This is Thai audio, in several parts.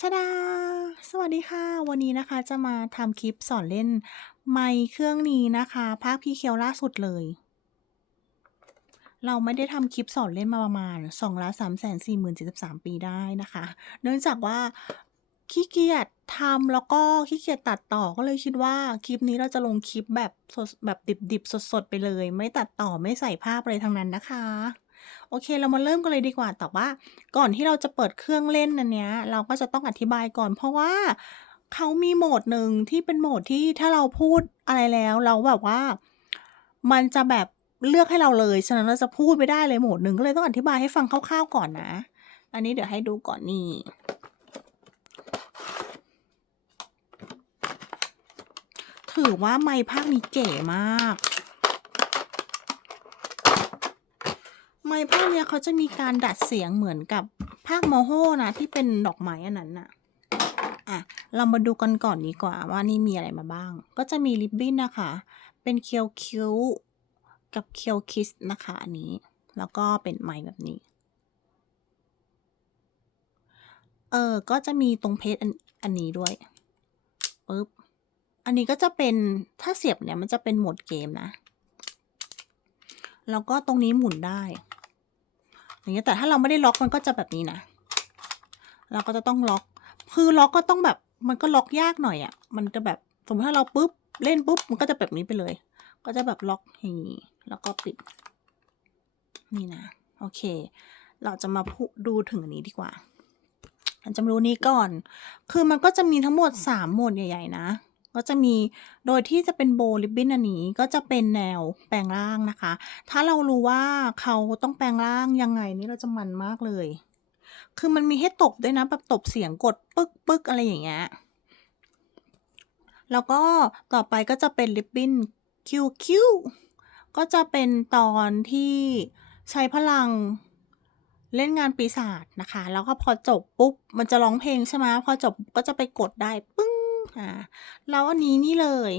ชดา สวัสดีค่ะ วันนี้นะคะจะมาทำคลิปสอนเล่น ไมค์เครื่องนี้นะคะ ภาคพี่เคียวล่าสุดเลย เราไม่ได้ทำคลิปสอนเล่นมาประมาณ2ล้าน3แสน4หมื่น73ปีได้นะคะ เนื่องจากว่าขี้เกียจทำแล้วก็ขี้เกียจตัดต่อก็เลยคิดว่าคลิปนี้เราจะลงคลิปแบบสดแบบดิบๆสดๆไปเลย ไม่ตัดต่อไม่ใส่ภาพอะไรทั้งนั้นนะคะ โอเค เรามาเริ่มกันเลยดีกว่า แต่ว่าก่อนที่เราจะเปิดเครื่องเล่นอันเนี้ย เราก็จะต้องอธิบายก่อน เพราะว่าเขามีโหมดหนึ่งที่เป็นโหมดที่ถ้าเราพูดอะไรแล้วแล้วแบบว่า มันจะแบบเลือกให้เราเลย ฉะนั้นเราจะพูดไม่ได้เลยโหมดหนึ่งก็เลยต้องอธิบายให้ฟังคร่าวๆก่อนนะ อันนี้เดี๋ยวให้ดูก่อนนี่ถือว่าไมค์ภาคนี้เก๋มาก ไมภาคเนี้ยเขาจะมีการดัดเสียงเหมือนกับภาค Moho นะที่เป็นดอกไม้อันนั้นน่ะอะเรามาดูกันก่อนดีกว่าว่านี่มีอะไรมาบ้าง ก็จะมีริบบิ้นนะคะ เป็นเคียวคิ้วกับเคียวคิสนะคะอันนี้ แล้วก็เป็นไมค์แบบนี้ เออก็จะมีตรงเพชรอันอันนี้ด้วยปึ๊บอันนี้ก็จะเป็นถ้าเสียบเนี่ยมันจะเป็นโหมดเกมนะ แล้วก็ตรงนี้หมุนได้ อย่างเงี้ยแต่ถ้าเราไม่ได้ล็อกมันก็จะแบบนี้นะ เราก็จะต้องล็อกคือล็อกก็ต้องแบบมันก็ล็อกยากหน่อยอะมันจะแบบสมมุติถ้าเราปุ๊บเล่นปุ๊บมันก็จะแบบนี้ไปเลย ก็จะแบบล็อกอย่างงี้แล้วก็ปิด นี่นะ โอเค เราจะมาพูดูถึงอันนี้ดีกว่าเราจะมาดูนี้ก่อน คือมันก็จะมีทั้งหมด3โหมดใหญ่ ๆ นะ ก็จะมี โดยที่จะเป็นโบว์ริบบิ้นอันนี้ก็จะเป็นแนวแปลงร่างนะคะ ถ้าเรารู้ว่าเขาต้องแปลงร่างยังไงนี่เราจะมันมากเลย คือมันมีให้ตบด้วยนะแบบตบเสียงกดปึ๊กๆอะไรอย่างเงี้ย แล้วก็ต่อไปก็จะเป็นริบบิ้นคิวคิวก็จะเป็นตอนที่ใช้พลังเล่นงานปีศาจนะคะ แล้วก็พอจบปุ๊บ มันจะร้องเพลงใช่ไหมพอจบก็จะไปกดได้ปึ้ง อ่าแล้วอันนี้นี่เลย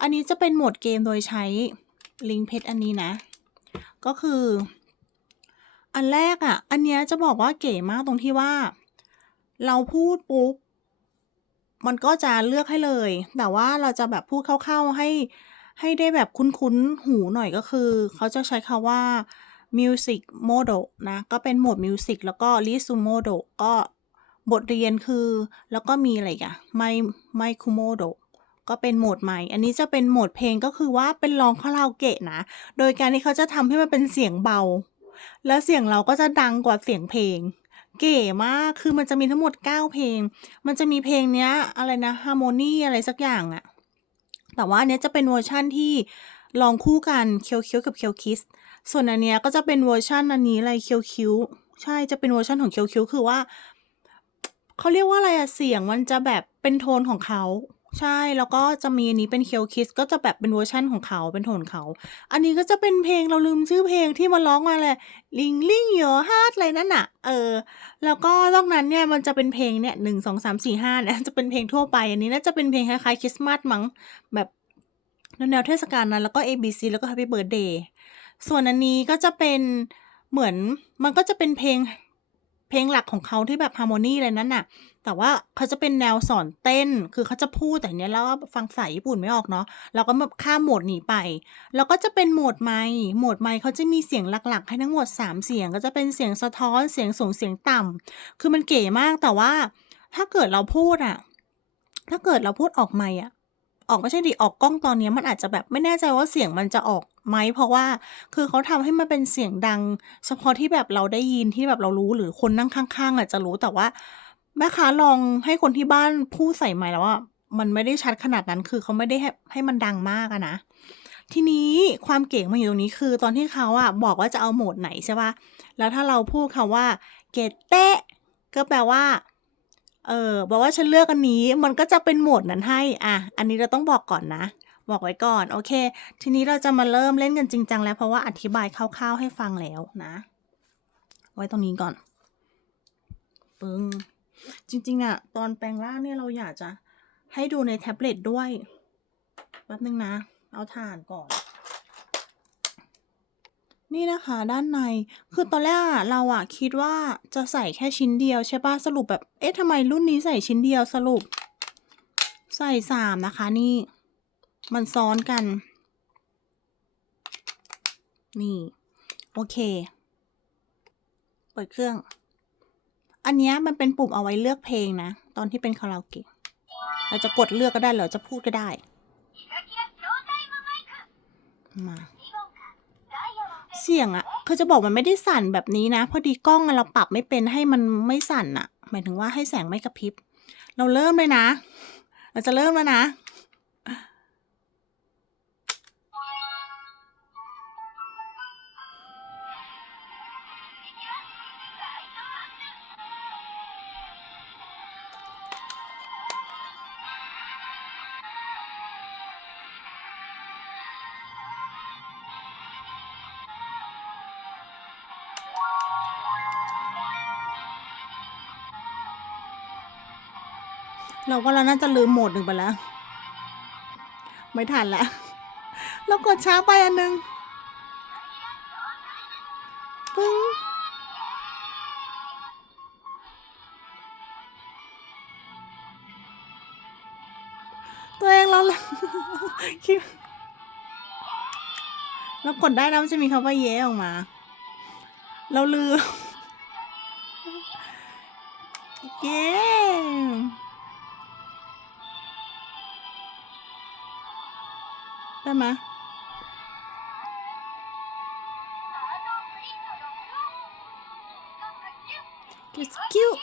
อันนี้จะเป็นโหมดเกมโดยใช้ลิงเพชรอันนี้นะ ก็คือ อันแรกอะอันเนี้ยจะบอกว่าเก๋มากตรงที่ว่า เราพูดปุ๊บมันก็จะเลือกให้เลย แต่ว่าเราจะแบบพูดคร่าวๆให้ให้ได้แบบคุ้นๆหูหน่อยก็คือ เขาจะใช้คำว่า Music Mode นะ ก็เป็นโหมดมิวสิกแล้วก็ Resume Mode ก็ บทเรียนคือ แล้วก็มีอะไรอีกอะ Mai Maiku Mode ก็เป็นโหมดใหม่ อันนี้จะเป็นโหมดเพลงก็คือว่าเป็นร้องคาราโอเกะนะ โดยการที่เขาจะทำให้มันเป็นเสียงเบา แล้วเสียงเราก็จะดังกว่าเสียงเพลง เก๋มาก คือมันจะมีทั้งหมด 9 เพลง มันจะมีเพลงเนี้ยอะไรนะ Harmony อะไรสักอย่างอะแต่ว่าอันเนี้ยจะเป็นเวอร์ชันที่ร้องคู่กันเคียวคิ้วกับเคียวคิส ส่วนอันเนี้ยก็จะเป็นเวอร์ชันอันนี้อะไรเคียวคิ้ว ใช่ จะเป็นเวอร์ชันของเคียวคิ้วคือว่า เขาเรียกว่าอะไรอะเสียงมันจะแบบเป็นโทนของเขา ใช่ แล้วก็จะมีอันนี้เป็นเคียวคิส ก็จะแบบเป็นเวอร์ชันของเขาเป็นโทนเขา อันนี้ก็จะเป็นเพลงเราลืมชื่อเพลงที่มันร้องว่าอะไร Ring Ring Your Heart อะไรนั่นน่ะ เออ แล้วก็นอกนั้นเนี่ยมันจะเป็นเพลงเนี่ย1 2 3 4 5เนี่ยจะเป็นเพลงทั่วไป อันนี้น่าจะเป็นเพลงคล้ายๆคริสต์มาสมั้งแบบแนวเทศกาลนั้นแล้วก็ ABC แล้วก็ Happy Birthday ส่วนอันนี้ก็จะเป็นเหมือนมันก็จะเป็นเพลง เพลงหลักของเขาที่แบบ Harmony อะไรนั้นน่ะ แต่ว่าเขาจะเป็นแนวสอนเต้น คือเขาจะพูดแต่เนี้ยเราก็ฟังภาษาญี่ปุ่นไม่ออกเนาะเราก็แบบข้ามโหมดหนีไป แล้วก็จะเป็นโหมดไมค์โหมดไมค์เขาจะมีเสียงหลักๆ ให้ทั้งหมด 3 เสียง ก็จะเป็นเสียงสะท้อนเสียงสูงเสียงต่ำคือมันเก๋มากแต่ว่า ถ้าเกิดเราพูดอะถ้าเกิดเราพูดออกไมค์อะ ออกไม่ใช่ดิออกกล้องตอนนี้มันอาจจะแบบไม่แน่ใจว่าเสียงมันจะออกไหมเพราะว่าคือเขาทำให้มันเป็นเสียงดัง เฉพาะที่แบบเราได้ยินที่แบบเรารู้หรือคนนั่งข้างๆอะจจะรู้แต่ว่าแม่ค้าลองให้คนที่บ้านพูดใส่ไมค์แล้วอะมันไม่ได้ชัดขนาดนั้นคือเขาไม่ได้ให้ให้มันดังมากอะนะทีนี้ความเก๋มันอยู่ตรงนี้คือตอนที่เขาอะบอกว่าจะเอาโหมดไหนใช่เปล่าแล้วถ้าเราพูดคำว่าเกตเตะก็แปลว่า เออ บอกว่าฉันเลือกอันนี้ มันก็จะเป็นโหมดนั้นให้ อะ อันนี้เราต้องบอกก่อนนะ บอกไว้ก่อน โอเค ทีนี้เราจะมาเริ่มเล่นกันจริงจังแล้ว เพราะว่าอธิบายคร่าวๆให้ฟังแล้วนะ ไว้ตรงนี้ก่อน ปึ้ง จริงๆอะตอนแปลงร่างเนี่ยเราอยากจะให้ดูในแท็บเล็ตด้วย แป๊บนึงนะ เอาถ่านก่อน นี่นะคะด้านใน คือตอนแรกอะเราอะคิดว่าจะใส่แค่ชิ้นเดียวใช่เปล่าสรุปแบบ เอ๊ะทำไมรุ่นนี้ใส่ชิ้นเดียวสรุป ใส่3นะคะนี่ มันซ้อนกัน นี่ โอเค เปิดเครื่อง อันเนี้ยมันเป็นปุ่มเอาไว้เลือกเพลงนะ ตอนที่เป็นคาราโอเกะ เราจะกดเลือกก็ได้หรือจะพูดก็ได้ มา เสียงอะคือจะบอกมันไม่ได้สั่นแบบนี้นะ พอดีกล้องอะเราปรับไม่เป็นให้มันไม่สั่นอะหมายถึงว่าให้แสงไม่กระพริบ เราเริ่มเลยนะ เราจะเริ่มแล้วนะ เราว่าเราน่าจะลืมโหมดหนึ่งไปแล้ว ไม่ทันแล้วเรากดช้าไปอันนึงปึ้งตัวเองเราคิดเรากดได้นะมันจะมีคำว่าเย้ออกมา เราลืม เย้ ได้ไหมย It's cute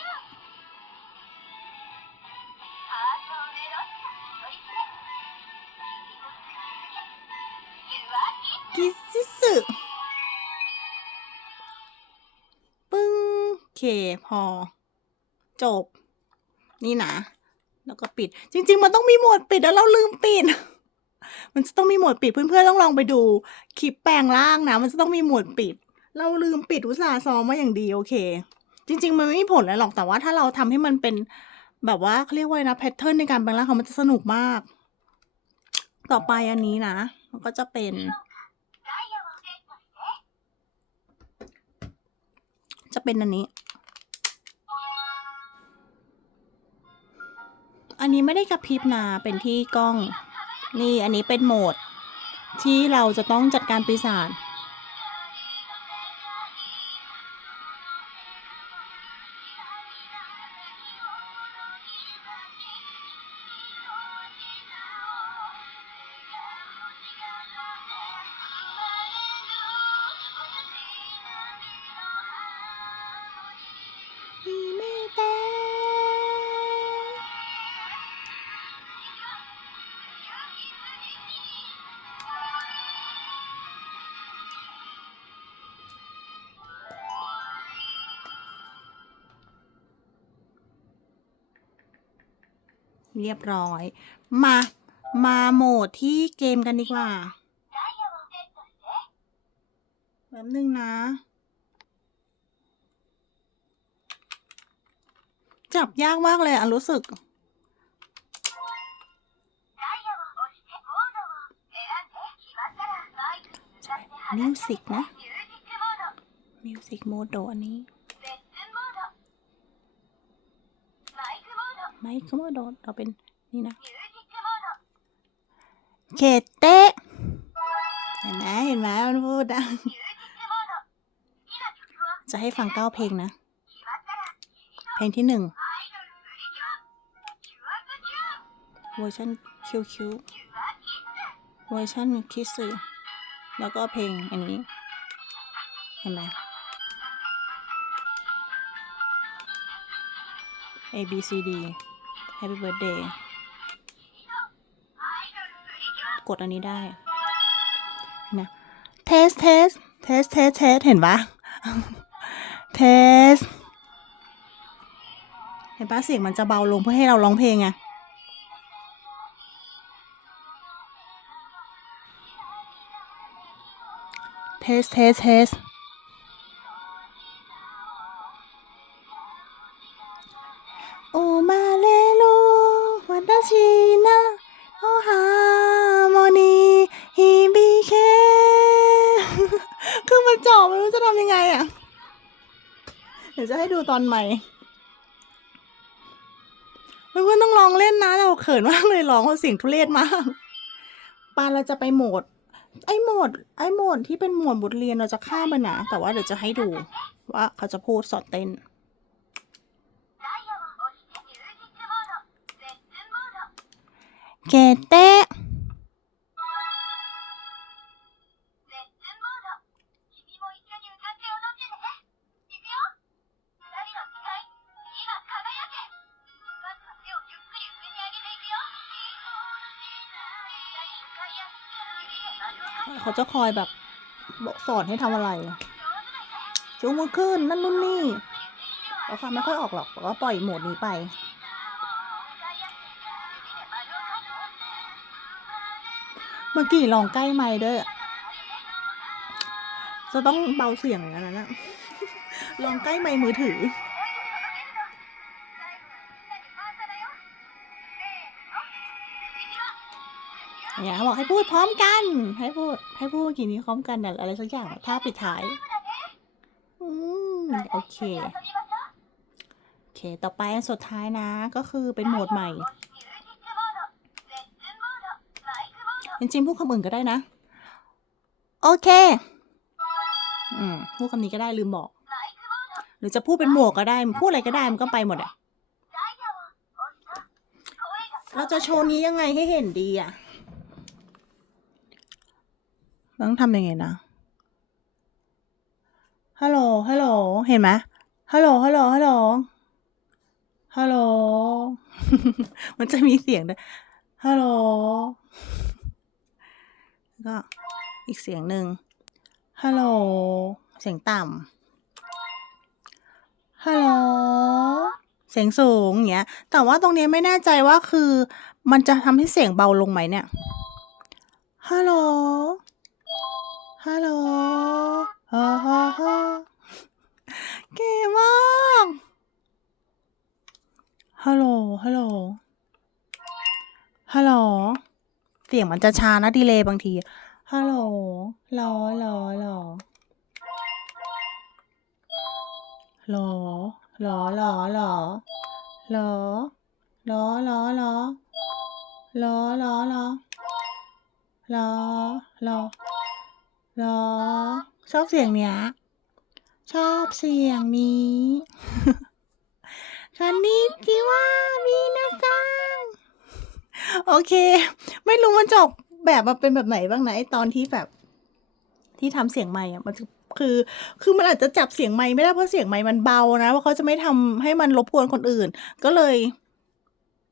กิซิสึปึ้งเคพอ จบ นี่นะ แล้วก็ปิด จริง ๆ มันต้องมีหมดปิดแล้วเราลืมปิด มันจะต้องมีโหมดปิดเพื่อนๆต้องลองไปดูคลิปแปลงร่างนะ มันจะต้องมีโหมดปิด เราลืมปิดอุตสาห์ซ้อมมาอย่างดีโอเค จริง ๆ มันไม่มีผลอะไรหรอกแต่ว่าถ้าเราทำให้มันเป็นแบบว่าเขาเรียกว่านะแพทเทิร์นในการแปลงร่างของมันจะสนุกมาก ต่อไปอันนี้นะ มันก็จะเป็นจะเป็นอันนี้ อันนี้ไม่ได้กระพริบนะเป็นที่กล้อง นี่อันนี้เป็นโหมด ที่เราจะต้องจัดการปีศาจ เรียบร้อย มา มาโหมดที่เกมกันดีกว่าแป๊บนึงนะ จับยากมากเลยอะ รู้สึก มิวสิกนะ มิวสิกโมโดอันนี้ ไมค์โมโดเราเป็นนี่นะเคเตะเห็นไหมเห็นไหมมันพูดอะจะให้ฟังเก้าเพลงนะ เพลงที่หนึ่งเวอร์ชันคิวคิวเวอร์ชันคิสึแล้วก็เพลงอันนี้ เห็นไหม A B C D Happy Birthday กดอันนี้ได้นะเทสเทสเทสเทสเทสเห็นปะเทสเห็นปะเสียงมันจะเบาลงเพื่อให้เราร้องเพลงไงเทสเทสเทส จบไม่รู้จะทำยังไงอะ เดี๋ยวจะให้ดูตอนใหม่เพื่อนต้องลองเล่นนะเราเขินมากเลยร้องเสียงทุเรศมากปาเราจะไปโหมด ไอ้โหมด ไอ้โหมดที่เป็นโหมดบทเรียนเราจะข้ามไปนะแต่ว่าเดี๋ยวจะให้ดูว่าเขาจะพูดสอนเต้นเกเต้ เขาจะคอยแบบสอนให้ทำอะไรจูงมือขึ้นนั่นนู่นนี่เราค่ะไม่ค่อยออกหรอกเราก็ปล่อยโหมดนี้ไป เมื่อกี้ลองใกล้ไม้ด้วยจะต้องเบาเสียงอย่างนั้นนะลองใกล้ไม้มือถือ เนี่ยเขาบอกให้พูดพร้อมกัน ให้พูด ให้พูดเมื่อกี้นี้พร้อมกันน่ะอะไรสักอย่างท่าปิดท้ายอืมโอเค โอเค ต่อไปอันสุดท้ายนะ ก็คือเป็นโหมดใหม่ จริงๆพูดคำอื่นก็ได้นะ โอเค อืม พูดคำนี้ก็ได้ลืมบอก หรือจะพูดเป็นหมวกก็ได้ พูดอะไรก็ได้มันก็ไปหมดอะเราจะโชว์นี้ยังไงให้เห็นดีอะ ต้องทำยังไงนะ ฮัลโหล ฮัลโหล เห็นไหมฮัลโหล ฮัลโหล ฮัลโหล ฮัลโหล มันจะมีเสียงด้วย ฮัลโหล แล้วก็อีกเสียงหนึ่ง ฮัลโหล เสียงต่ำ ฮัลโหล เสียงสูงอย่างเงี้ย แต่ว่าตรงนี้ไม่แน่ใจว่าคือ มันจะทำให้เสียงเบาลงไหมเนี่ย ฮัลโหล ฮัลโหลฮ่าฮ่าฮ่าเก๋มากฮัลโหลฮัลโหลฮัลโหลเสียงมันจะช้านะดีเลย์บางทีฮัลโหลรอรอรอรอรอรอรอรอรอรอรอรอรอรอรอรอ รอ ชอบเสียงเนี้ย ชอบเสียงนี้คันนี้จิว่ามีนะซังโอเค ไม่รู้มันจะออกแบบมาเป็นแบบไหนบ้างนะไอตอนที่แบบ ที่ทำเสียงไมค์อะมันจะคือ คือมันอาจจะจับเสียงไมค์ไม่ได้เพราะเสียงไมค์มันเบานะเพราะเขาจะไม่ทำให้มันรบกวนคนอื่น ก็เลย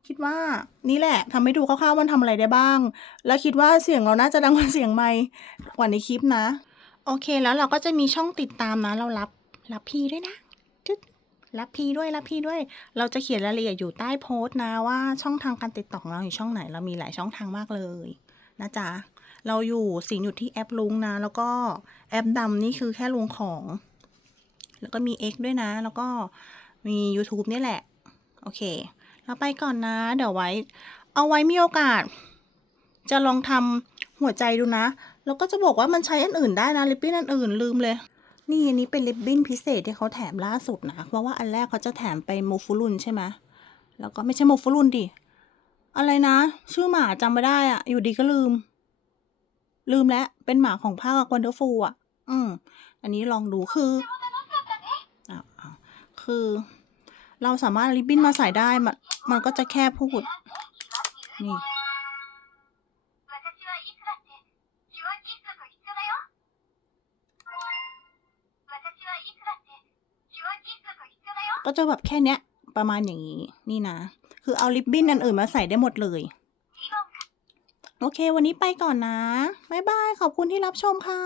คิดว่านี่แหละทำให้ดูคร่าวๆมันทำอะไรได้บ้าง แล้วคิดว่าเสียงเราน่าจะดังกว่าเสียงไมค์กว่าในคลิปนะ โอเคแล้วเราก็จะมีช่องติดตามนะ เรารับรับพีด้วยนะจุดรับพีด้วยรับพีด้วย เราจะเขียนรายละเอียดอยู่ใต้โพสต์นะว่าช่องทางการติดต่อของเราอยู่ช่องไหน เรามีหลายช่องทางมากเลยนะจ๊ะเราอยู่สิงอยู่ที่แอปลุงนะ แล้วก็แอปดำนี่คือแค่ลุงของ แล้วก็มี X ด้วยนะ แล้วก็มี YouTube นี่แหละ โอเค เราไปก่อนนะ เดี๋ยวไว้ เอาไว้มีโอกาส จะลองทำหัวใจดูนะ แล้วก็จะบอกว่ามันใช้อันอื่นได้นะลิปบิ้นอันอื่นลืมเลย นี่อันนี้เป็นลิปบิ้นพิเศษที่เขาแถมล่าสุดนะ เพราะว่าอันแรกเขาจะแถมไปโมฟูรุนใช่ไหมแล้วก็ไม่ใช่โมฟูรุนดิ อะไรนะ ชื่อหมาจำไม่ได้อะอยู่ดีก็ลืม ลืมแล้วเป็นหมาของภาควันเดอร์ฟูอะ อืม อันนี้ลองดูคือคือเราสามารถริบบิ้นมาใส่ได้ มันก็จะแค่พูด นี่ ก็จะแบบแค่เนี้ย ประมาณอย่างนี้ นี่นะ คือเอาลิปบิ้นอันอื่นมาใส่ได้หมดเลย โอเค วันนี้ไปก่อนนะ บ๊ายบาย ขอบคุณที่รับชมค่ะ